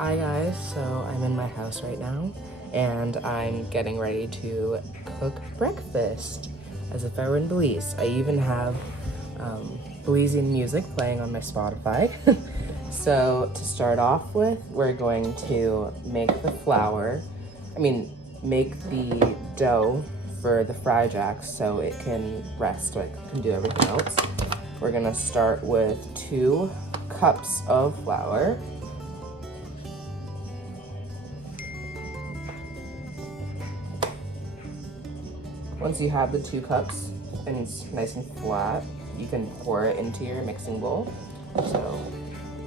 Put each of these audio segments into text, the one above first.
Hi guys, so I'm in my house right now and I'm getting ready to cook breakfast as if I were in Belize. I even have Belizean music playing on my Spotify. So to start off with, we're going to make the flour, make the dough for the fry jacks so it can rest, so it can do everything else. We're gonna start with 2 cups of flour. Once you have the 2 cups and it's nice and flat, you can pour it into your mixing bowl. So,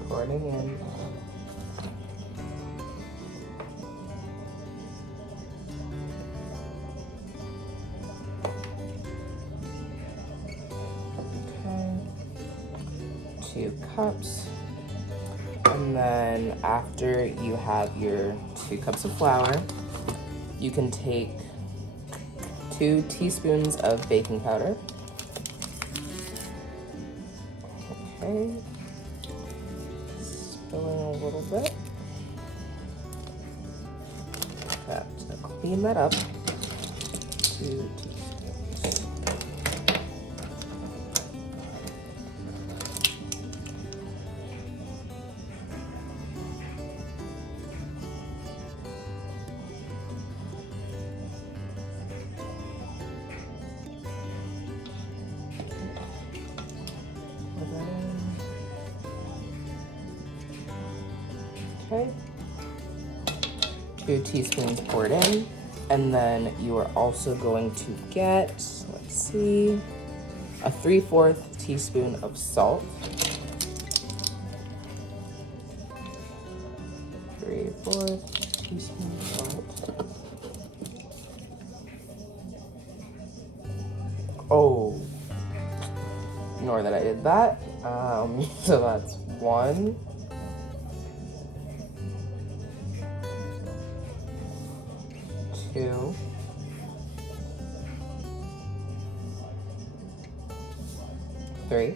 pouring it in. Okay, 2 cups. And then after you have your 2 cups of flour, you can take 2 teaspoons of baking powder. Okay, spilling a little bit. Okay, just gonna clean that up. 2 teaspoons. Okay, 2 teaspoons poured in, and then you are also going to get, let's see, a 3/4 teaspoon of salt. 3/4 teaspoon of salt. Oh, ignore that I did that. So that's 1. 2. 3.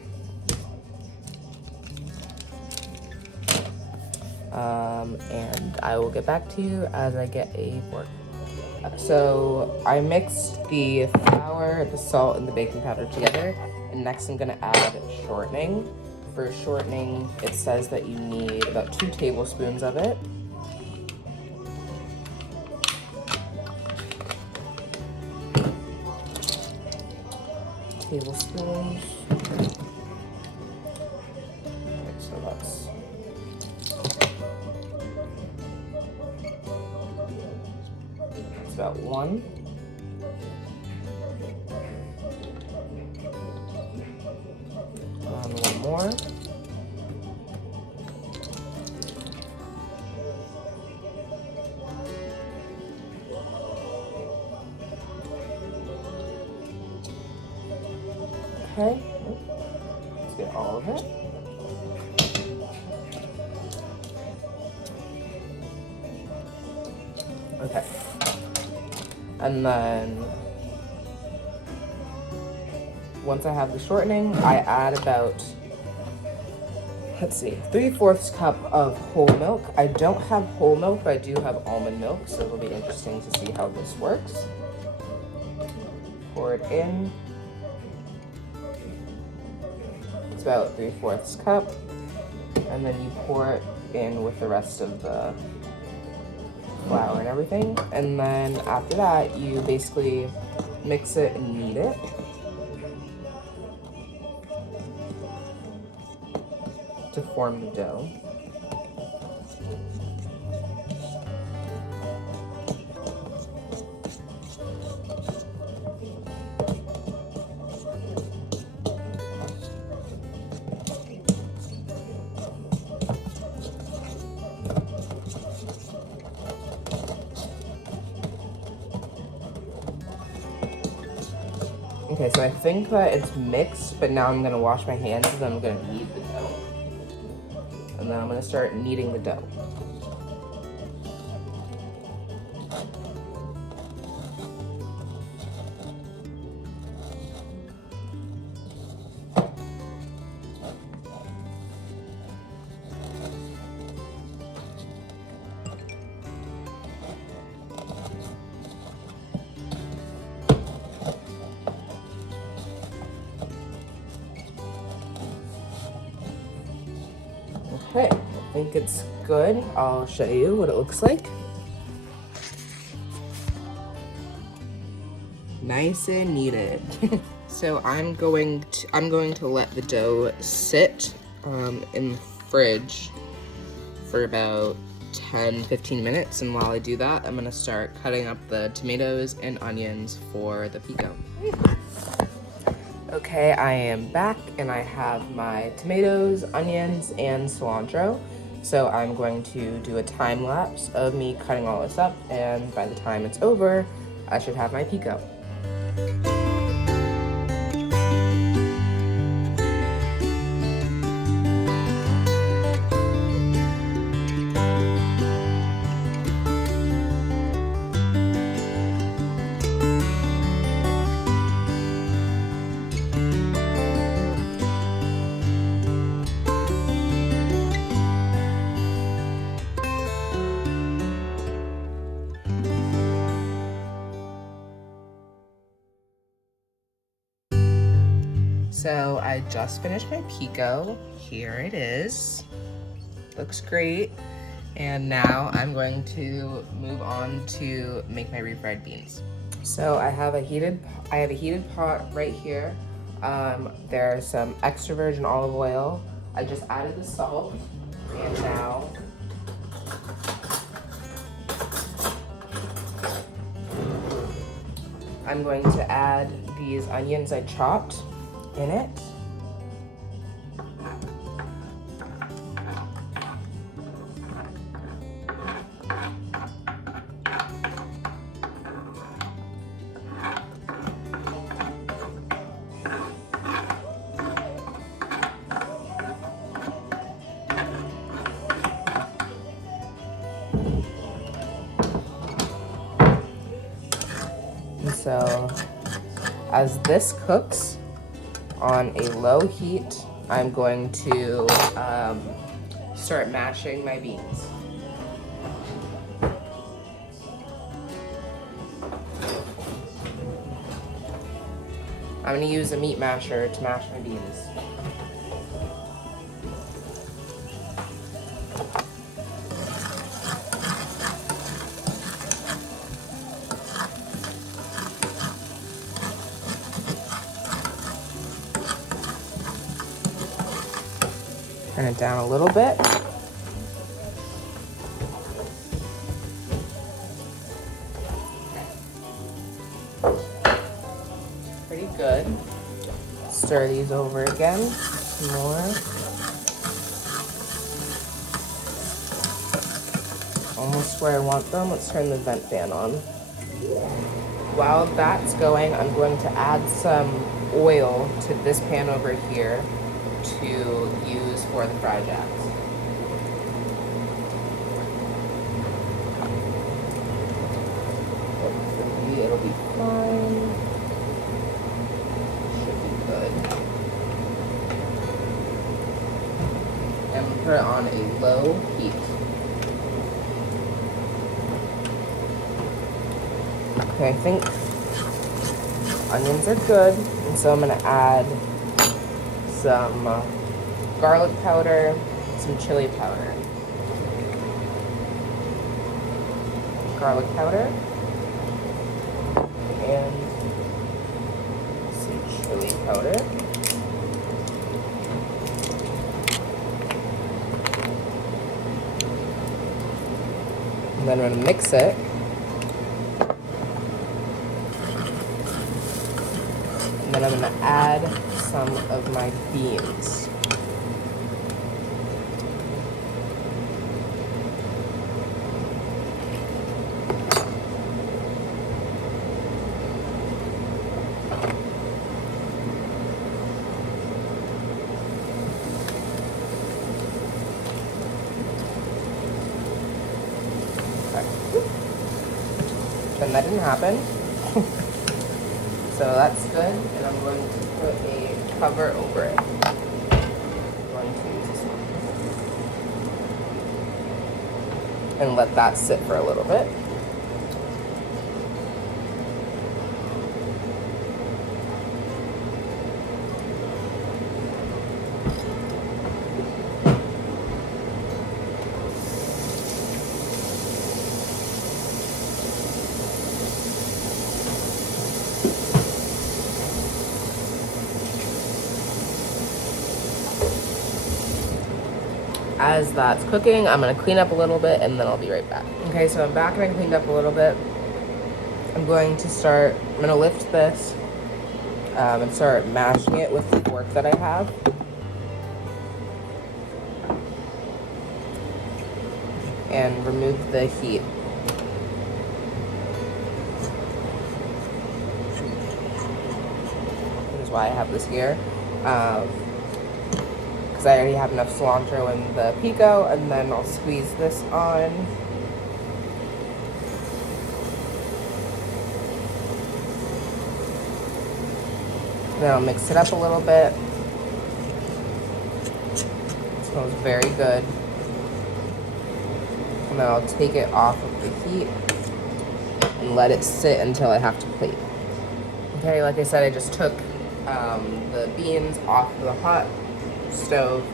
And I will get back to you as I get a fork. So I mixed the flour, the salt, and the baking powder together, and next I'm gonna add shortening. For shortening, it says that you need about 2 tablespoons of it. Tablespoons. Okay, so that's about 1. And 1 more. Okay, let's get all of it. Okay, and then once I have the shortening, I add about, let's see, 3/4 cup of whole milk. I don't have whole milk, but I do have almond milk, so it'll be interesting to see how this works. Pour it in. It's about 3/4 cup, and then you pour it in with the rest of the flour and everything, and then after that you basically mix it and knead it. To form the dough. Okay, so I think that it's mixed, but now I'm gonna wash my hands and then I'm gonna knead the dough. And then I'm gonna start kneading the dough. Okay, I think it's good. I'll show you what it looks like. Nice and kneaded. So I'm going to let the dough sit in the fridge for about 10-15 minutes, and while I do that, I'm gonna start cutting up the tomatoes and onions for the pico. Okay, I am back and I have my tomatoes, onions, and cilantro. So I'm going to do a time lapse of me cutting all this up, and by the time it's over, I should have my pico. So I just finished my pico. Here it is. Looks great. And now I'm going to move on to make my refried beans. So I have a heated pot right here. There's some extra virgin olive oil. I just added the salt, and now I'm going to add these onions I chopped in it. And so as this cooks on a low heat, I'm going to start mashing my beans. I'm going to use a meat masher to mash my beans. Turn it down a little bit. Pretty good. Stir these over again some more. Almost where I want them. Let's turn the vent fan on. While that's going, I'm going to add some oil to this pan over here to use for the fry jacks. Hopefully it'll be fine. Should be good. And put it on a low heat. Okay, I think onions are good, and so I'm gonna add some garlic powder, some chili powder. Garlic powder and some chili powder. And then I'm gonna mix it. And then I'm gonna add some of my beans. And that didn't happen. So that's good, and I'm going to put a cover over it. I'm going to use this one. And let that sit for a little bit. as that's cooking, I'm gonna clean up a little bit and then I'll be right back. Okay, so I'm back and I cleaned up a little bit. I'm gonna lift this and start mashing it with the fork that I have. And remove the heat. Which is why I have this here. Because I already have enough cilantro in the pico, and then I'll squeeze this on. Then I'll mix it up a little bit. It smells very good. And then I'll take it off of the heat and let it sit until I have to plate. Okay, like I said, I just took the beans off the hot stove,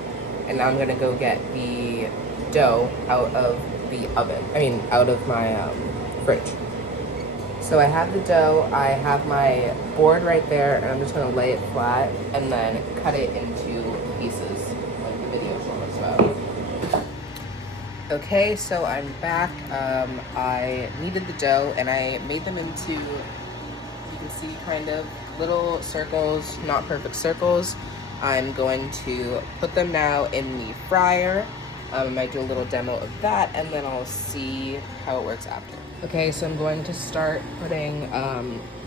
and now I'm gonna go get the dough out of the oven. Out of my fridge. So I have the dough, I have my board right there, and I'm just gonna lay it flat and then cut it into pieces, like the video showed us about. Okay, so I'm back. I kneaded the dough and I made them into, you can see, kind of little circles, not perfect circles. I'm going to put them now in the fryer. I might do a little demo of that and then I'll see how it works after. Okay, so I'm going to start putting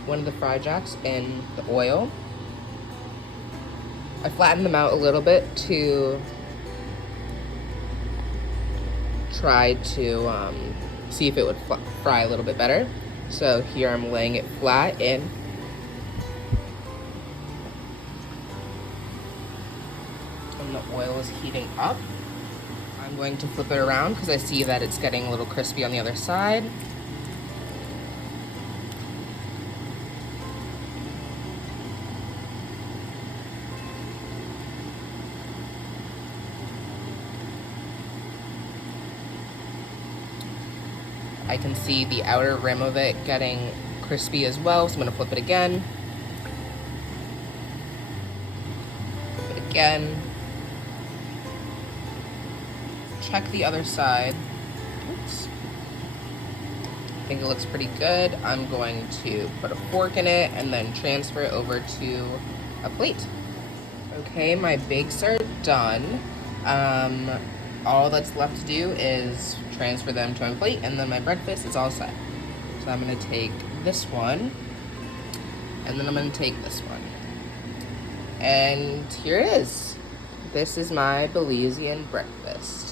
one of the fry jacks in the oil. I flattened them out a little bit to try to see if it would fry a little bit better. So here I'm laying it flat in. And the oil is heating up. I'm going to flip it around because I see that it's getting a little crispy on the other side. I can see the outer rim of it getting crispy as well, so I'm gonna flip it again. Flip it again. Check the other side. Oops. I think it looks pretty good. I'm going to put a fork in it and then transfer it over to a plate. Okay, my bakes are done. All that's left to do is transfer them to my plate, and then my breakfast is all set. So I'm gonna take this one, and then I'm gonna take this one. And here it is. This is my Belizean breakfast.